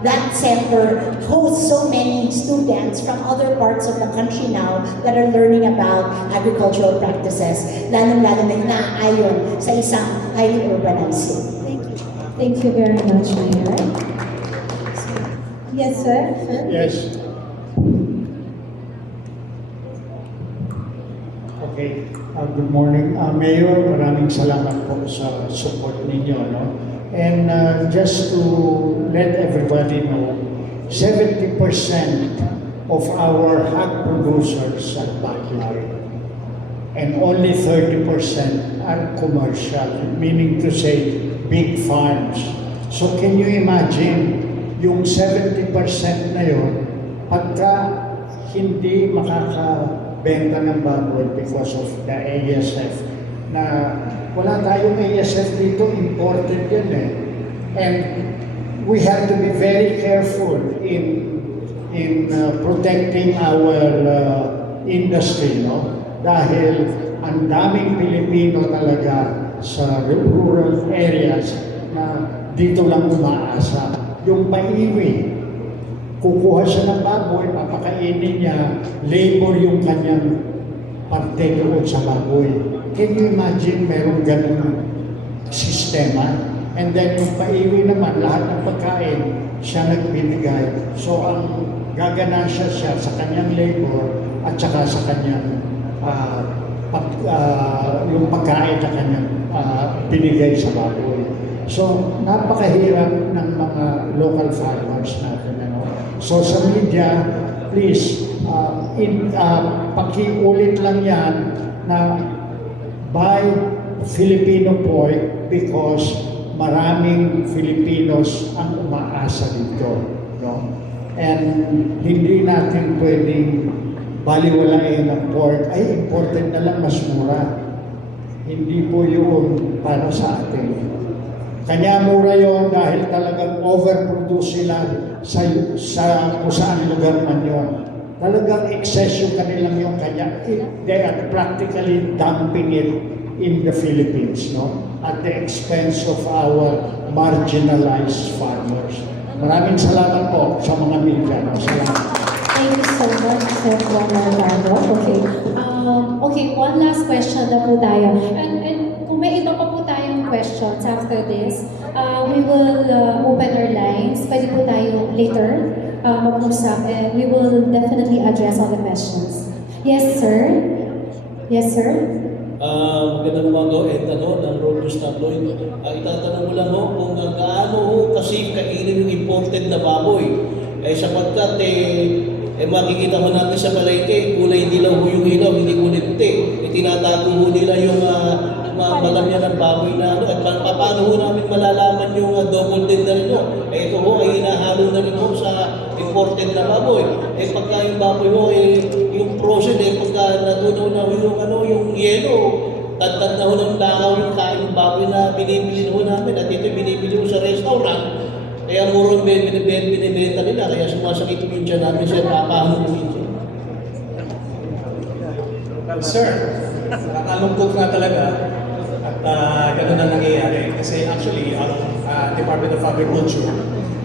that center hosts so many students from other parts of the country now that are learning about agricultural practices, lalong-lalo na inaayon sa isang highly urbanized city. Thank you. Thank you very much, Mayor. Yes, sir. Yes. Okay. Good morning. Mayor, maraming salamat po sa support ninyo. No? And just to let everybody know, 70% of our hog producers at backyard. And only 30% are commercial, meaning to say big farms. So can you imagine yung 70% na yun, pagka hindi makakabenta ng baboy because of the ASF, na wala tayong ASF dito, imported yun eh. And we have to be very careful in protecting our industry, no? Dahil ang daming Pilipino talaga sa rural areas na dito lang umaasa. Yung paiwi, kukuha siya ng baboy, papakainin niya, labor yung kanyang parte doon sa baboy. Can you imagine merong ganun sistema? And then yung paiwi naman, lahat ng pagkain, siya nagbibigay. So ang gaganansya siya sa kanyang labor at saka sa kanyang yung pagkain na kanyang binigay sa baboy. So, napakahirap ng mga local farmers natin. Ano? So, sa media, please, pakiulit lang yan na buy Filipino pork because maraming Filipinos ang umaasa dito. No? And hindi natin pwedeng baliwalain ng pork, ay imported na lang, mas mura. Hindi po yun para sa atin. Kanya mura yun dahil talagang overproduce sila sa kung saan lugar man yun. Talagang excess yung kanilang yung kanya. They are practically dumping it in the Philippines, no? At the expense of our marginalized farmers. Maraming salamat po sa mga media. No? Salamat. Thank you so much, Sir Juan Mercado. Okay. Okay, one last question na po tayo. And kung may iba pa po tayong questions after this, we will open our lines. Pwede po tayo later mag-usap and we will definitely address all the questions. Yes, sir? Yes, sir? Magandang umaga ng Road News Tabloid. Itatanong mo lang kung gaano kasi kainin yung imported na baboy. Sapagkat makikita mo natin sa palengke, kulay dilaw ho yung ilaw, hindi kulay puti. Tinatago ho nila yung malamya ng baboy na ano. At paano ho namin malalaman yung double dead na rin ho? Ito ho ay hinahalo na rin ho sa imported na baboy. Pagka yung baboy ho, yung frozen, pagka natunaw na ho yung yelo, tad-tad na ho ng langaw yung kain ng baboy na binibili ho namin. At ito binibili ho sa restaurant. Kaya murong binibenta nila, kaya sumasakit yung tiyan namin siya, papahamon yung tiyan. Sir, nakakalungkot nga talaga at gano'n na nangyayari. Kasi actually, ang Department of Agriculture,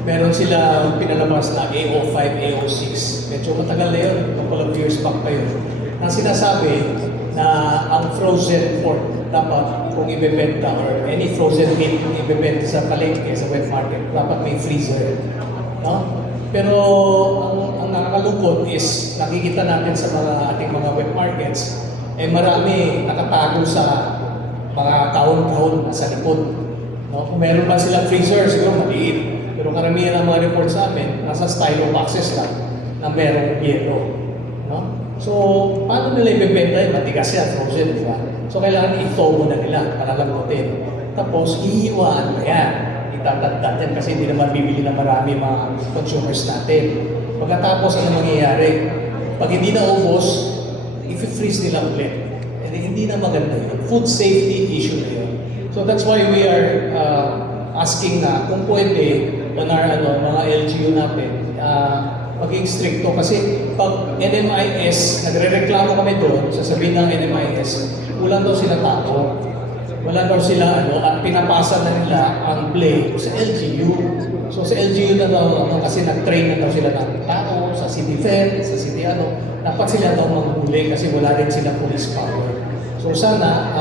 meron sila pinalabas na AO5, AO6. Medyo matagal na yun, couple of years back pa yun. Na sinasabi na ang frozen pork dapat kung ibebenta or any frozen meat kung ibebenta sa palengke, sa wet market, dapat may freezer. No? Pero ang nakakalungkot is nakikita natin sa ating mga wet markets, marami nakatago sa mga kahon-kahon sa likod. No? Kung meron ba silang freezer, siguro maliit. Pero karamihan ng mga reports namin, nasa stylo boxes lang na merong yelo. No? So, paano nila ibebenta yun? Matigas yan, frozen, di ba? So, kailangan i-thaw muna nila para lambutin. Tapos, hihiwaan mo yan. Itatagdat yan kasi hindi naman bibili na marami mga consumers natin. Pagkatapos, ano mangyayari? Pag hindi na ubos, i-freeze nila ulit. And hindi na maganda yun. Food safety issue na yun. So, that's why we are asking na kung pwede, mga LGU natin, maging stricto kasi pag NMIS, nagre-reklamo kami doon, sasabihin ng NMIS, kulang daw sila tao, wala daw sila at pinapasa na nila ang blame sa LGU. So sa LGU na daw, kasi nag-train na daw sila ng tao, sa city fair, sa city dapat sila daw manghuli kasi wala rin silang police power. So sana,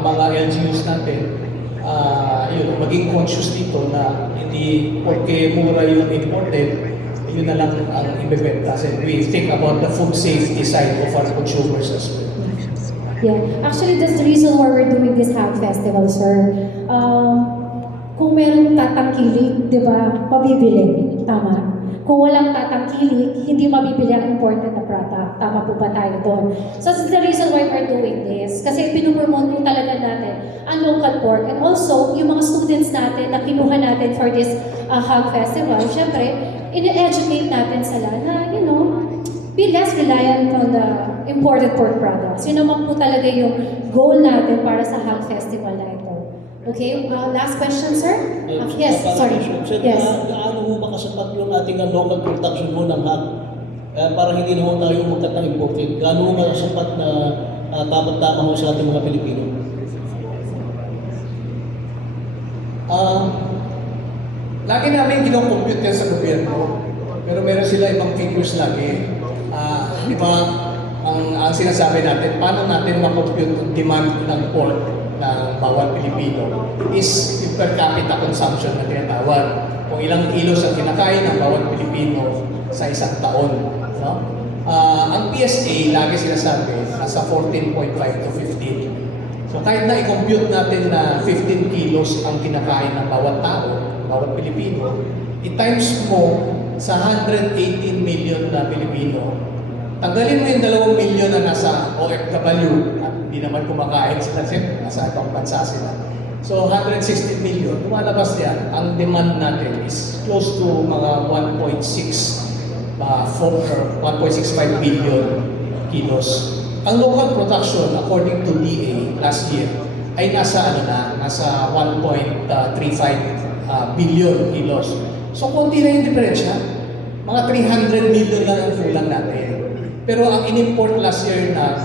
mga LGUs natin, maging conscious dito na hindi porque mura yung imported, yun na lang ang ibebenta. Kasi we think about the food safety side of our consumers as well. Yeah, actually that's the reason why we're doing this Hog Festival, sir. Kung merong tatangkilik, di ba, mabibili. Tama. Kung walang tatangkilik, hindi mabibili ang important na product. Tama po ba tayo doon? So that's the reason why we're doing this. Kasi pinupromote po talaga natin ang local pork. And also, yung mga students natin na kinuha natin for this Hog Festival, syempre, in-educate natin sila na, be less reliant on the imported pork products. Yun naman po talaga yung goal natin para sa Hog Festival na ito. Okay, last question, sir? Yes, sorry. Sir, Yes. gaano ho ba kasapat yung ating local production mo ng hog? Para hindi naman tayo magkatang imported. Gaano ho ba kasapat na dapat-tama ho sa ating mga Pilipino? Lagi namin kinocompute yan sa gobyerno. Pero meron sila ibang figures lagi. Di ba, ang sinasabi natin, paano natin makompute yung demand ng pork ng bawat Pilipino is yung per capita consumption na tinatawag. Kung ilang kilos ang kinakain ng bawat Pilipino sa isang taon. No? Ang PSA, lagi sinasabi, nasa 14.5 to 15. So kahit na i-compute natin na 15 kilos ang kinakain ng bawat tao, bawat Pilipino, i-times mo sa 118 million na Pilipino, tanggalin mo yung 2 million na nasa OFW at hindi naman kumakain sila, siyempre nasa ibang bansa sila. So 160 million, lumalabas yan. Ang demand natin is close to mga 1.65 billion kilos. Ang local production, according to DA last year, ay nasa nasa 1.35 billion kilos. So konti na yung diferensya. Mga 300 million lang ang kulang natin. Pero ang in-import last year na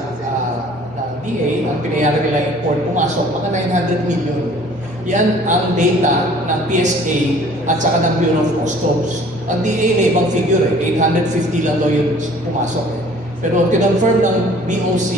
DA, ang pinayari nila import, pumasok mga 900 million. Yan ang data ng PSA at saka ng Bureau of Customs. Ang DA may ibang figure, 850 lang daw yung pumasok. Pero kinonfirm ng BOC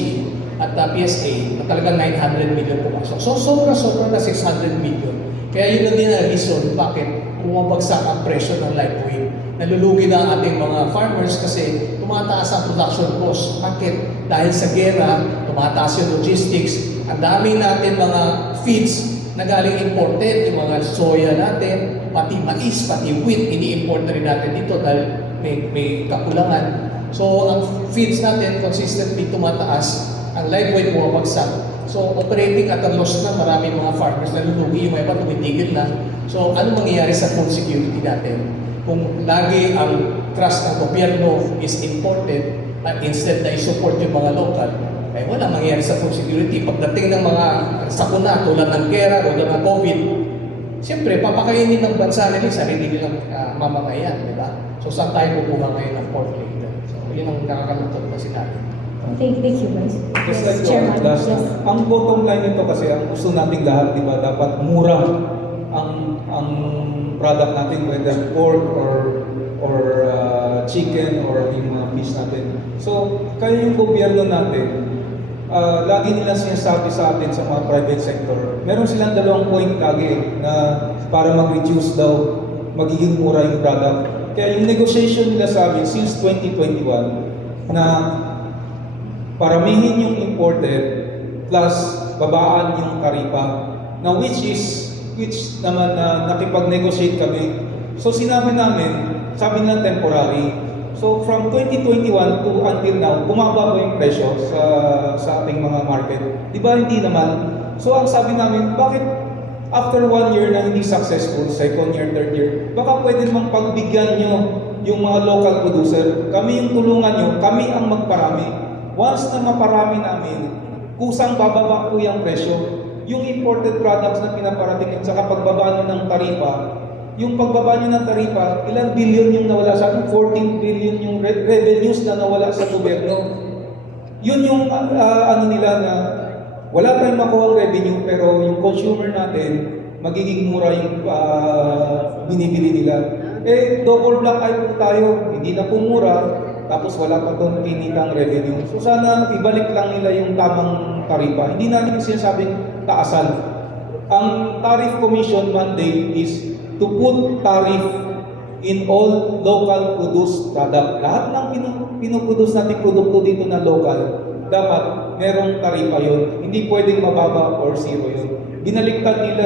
at PSA na talagang 900 million pumasok. So sobra-sobra na 600 million. Kaya yun na din ang reason bakit bumabagsak ang presyo ng live weight. Nalulugi na ang ating mga farmers kasi tumataas ang production cost. Bakit? Dahil sa gera, tumataas yung logistics. Ang dami natin mga feeds na galing imported, yung mga soya natin, pati mais, pati wheat, ini-import na rin natin dito dahil may kakulangan. So, ang feeds natin consistently tumataas, ang live weight bumabagsak. So, operating at a loss na maraming mga farmers na lulugi, yung iba tumitigil na. So, ano mangyayari sa food security natin? Kung lagi ang trust ng gobyerno is imported at instead na i-support yung mga local, ay wala mangyayari sa food security. Pagdating ng mga sakuna tulad ng gera o ng COVID, siyempre, papakainin ng bansa nila, sarili nilang mamamayan, di ba? So, saan tayo kukuha ngayon ng pork leg? So, yun ang nakakalungkot na sinabi. Thank you, guys. Just like Chairman. last, Yes. ang bottom line nito kasi, ang gusto nating lahat, di ba, dapat mura ang product natin, whether pork or chicken or yung mga fish natin. So, kaya yung gobyerno natin, lagi nila sinasabi sa atin sa mga private sector, meron silang 2 point lagi na para mag-reduce daw, magiging mura yung product. Kaya yung negotiation nila sa amin since 2021 na paramihin yung imported plus babaan yung taripa na which naman na nakipag-negotiate kami. So sinabi namin, sabi nila temporary. So from 2021 to until now, bumaba ba yung presyo sa ating mga market? Di ba hindi naman? So ang sabi namin, bakit after 1 year na hindi successful, second year, third year, baka pwede namang pagbigyan nyo yung mga local producer. Kami yung tulungan nyo, kami ang magparami. Once na maparami namin, kusang bababa po yung presyo. Yung imported products na pinaparating at saka pagbaba nyo ng taripa, yung pagbaba nyo ng taripa, ilang billion yung nawala sa atin? 14 billion yung revenues na nawala sa gobyerno. Yun yung ano nila na wala pa rin makuha ang revenue pero yung consumer natin, magiging mura yung binibili nila. Double black eye po tayo, hindi na po mura, tapos wala pa doon kinitang revenue. So sana ibalik lang nila yung tamang taripa. Hindi natin sinasabing taasan. Ang Tariff Commission mandate is to put tariff in all local produced product. Lahat ng pinuproduce natin produkto dito na local, dapat merong taripa yun. Hindi pwedeng mababa or zero yun. Binaliktad nila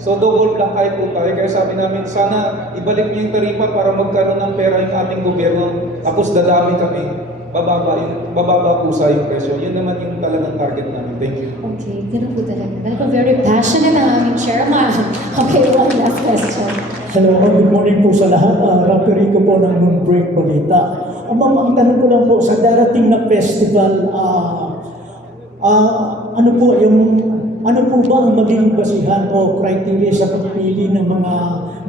So double lang kahit po tayo. Kaya sabi namin, sana ibalik niyo yung taripa para magkaroon ng pera yung aming gobyerno. Tapos dadami kami. Bababa po sa yung presyo. Yun naman yung talagang target namin. Thank you. Okay, ganun po talaga. Talagang very passionate ang aming chairman. Okay, one last question. Hello, good morning po sa lahat. Rapi Rico po ng Moonbreak Balita. Ma'am, ang tanong ko lang po sa darating na festival, ano po ba ang maging basihan o criteria sa pagpili ng mga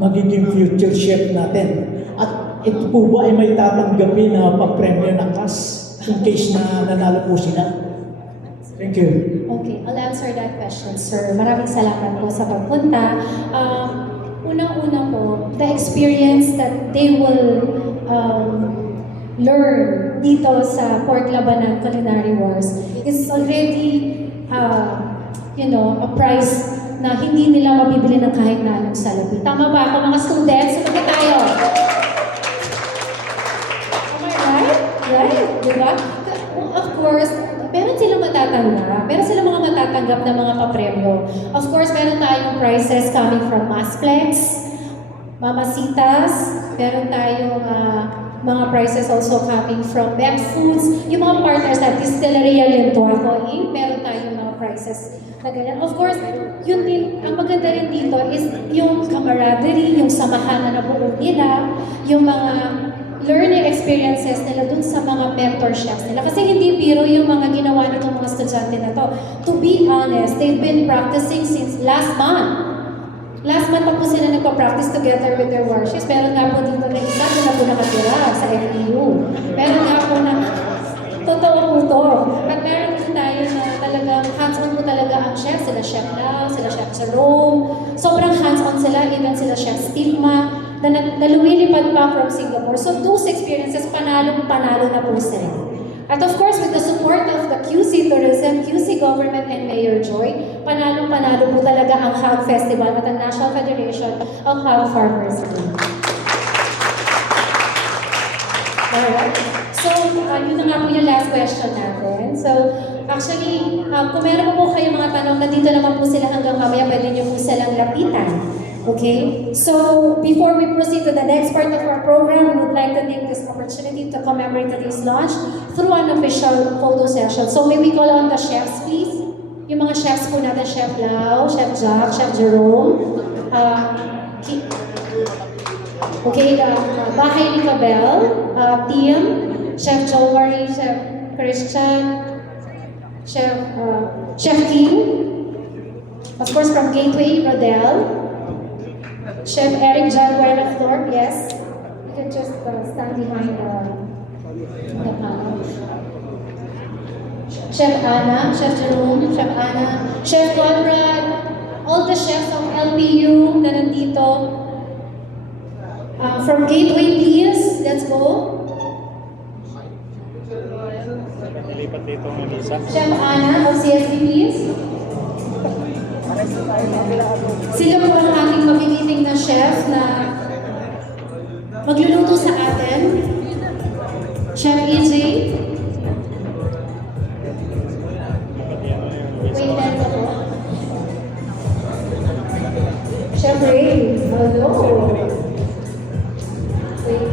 magiging future chef natin? At ito po ba ay may tatanggapin na pang-premyo ng cash in case na nanalo po sila? Thank you. Okay, I'll answer that question, sir. Maraming salamat po sa pagpunta. Unang-una po, the experience that they will learn dito sa Port Labanan Culinary Wars is already, a prize na hindi nila mabibili ng kahit na anong salapi. Tama ba ako mga students? Sumagot tayo! Am I right? Right? Diba? Of course, meron silang matatanggap. Meron silang mga matatanggap na mga papremyo. Of course, meron tayong prizes coming from Masplex, Mamasitas, meron tayong mga prizes also coming from Beck Foods, yung mga partners na Distilleria Lentuaco Inc., meron tayong mga prizes na ganyan. Of course, yun din, ang maganda rin dito is yung camaraderie, yung samahan na nabuo nila, yung mga learning experiences nila dun sa mga mentorships nila. Kasi hindi biro yung mga ginawa nitong mga estudyante na to. To be honest, they've been practicing since last month. Last month pa po sila nagpa-practice together with their warships. Meron nga po dito na isa na po nakatira sa FEU. Meron nga po na, totoo po to. At meron din tayo na talagang hands-on po talaga ang chef. Sila Chef Lau, sila Chef Jerome. Sobrang hands-on sila, even sila Chef Stigma, na lumilipad pa from Singapore. So those experiences, panalo na po sila. At of course, with the support of the QC Tourism, QC Government, and Mayor Joy, panalo po talaga ang Hog Festival at ang National Federation of Hog Farmers. Alright. So, yun na nga po yung last question natin. So, actually, kung meron po kayo mga tanong, nandito naman po sila hanggang mamaya, pwede nyo po silang lapitan. Okay? So, before we proceed to the next part of our program, we would like to take this opportunity to commemorate today's launch through an official photo session. So, may we call on the chefs, please? Yung mga chefs po natin, Chef Lau, Chef Jack, Chef Jerome, Bahay ni Cabel, team, Chef Joey, Chef Christian, Chef King, of course from Gateway, Rodel, Chef Eric John Buena Flor, yes. You can just stand behind the panel. Chef Anna, Chef Jerome, Chef Anna, Chef Conrad, all the chefs of LPU na nandito. From Gateway, please, let's go. Chef Anna of CSB, please. Sila po ang ating magigiting na chef na magluluto sa atin. Chef EJ. Wait, let's go. Chef Ray. Hello. Wait.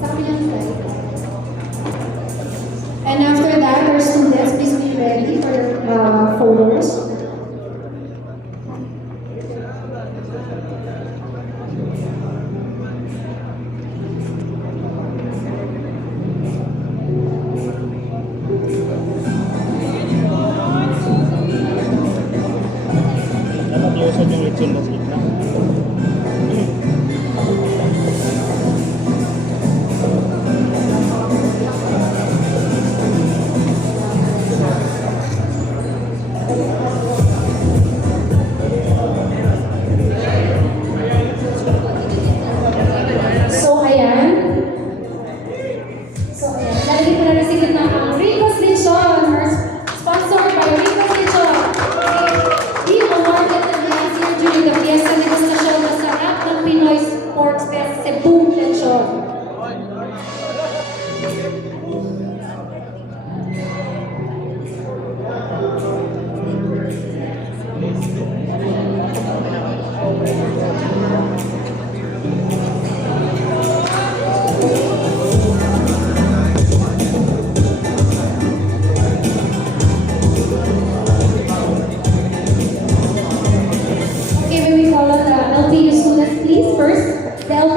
Sa kabilang side. And after that, our students, please be ready for photos.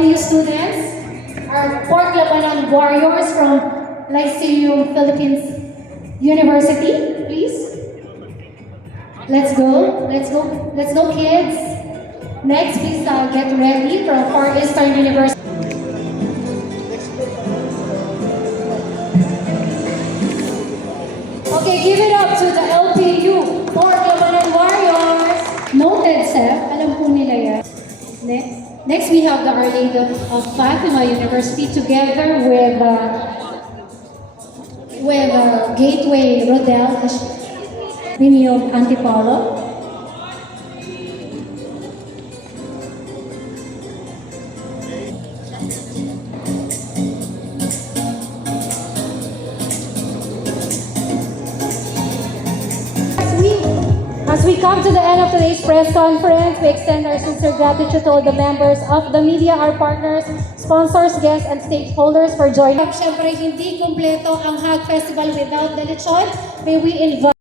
LPU students, our Port Labanan warriors from Lyceum Philippines University, please. Let's go, kids. Next, please get ready from Far Eastern University. Okay, give it up to the LPU, Port Labanan Warriors. Noted, sir. Alam po nila yan. Next we have the Our Lady of Fatima University together with Gateway Rodel Biniyog Antipolo. As we come to the end of today's press conference, we extend our sincere gratitude to all the members of the media, our partners, sponsors, guests, and stakeholders for joining. Siyempre, hindi kumpleto ang Hag Festival without the lechon. May we invite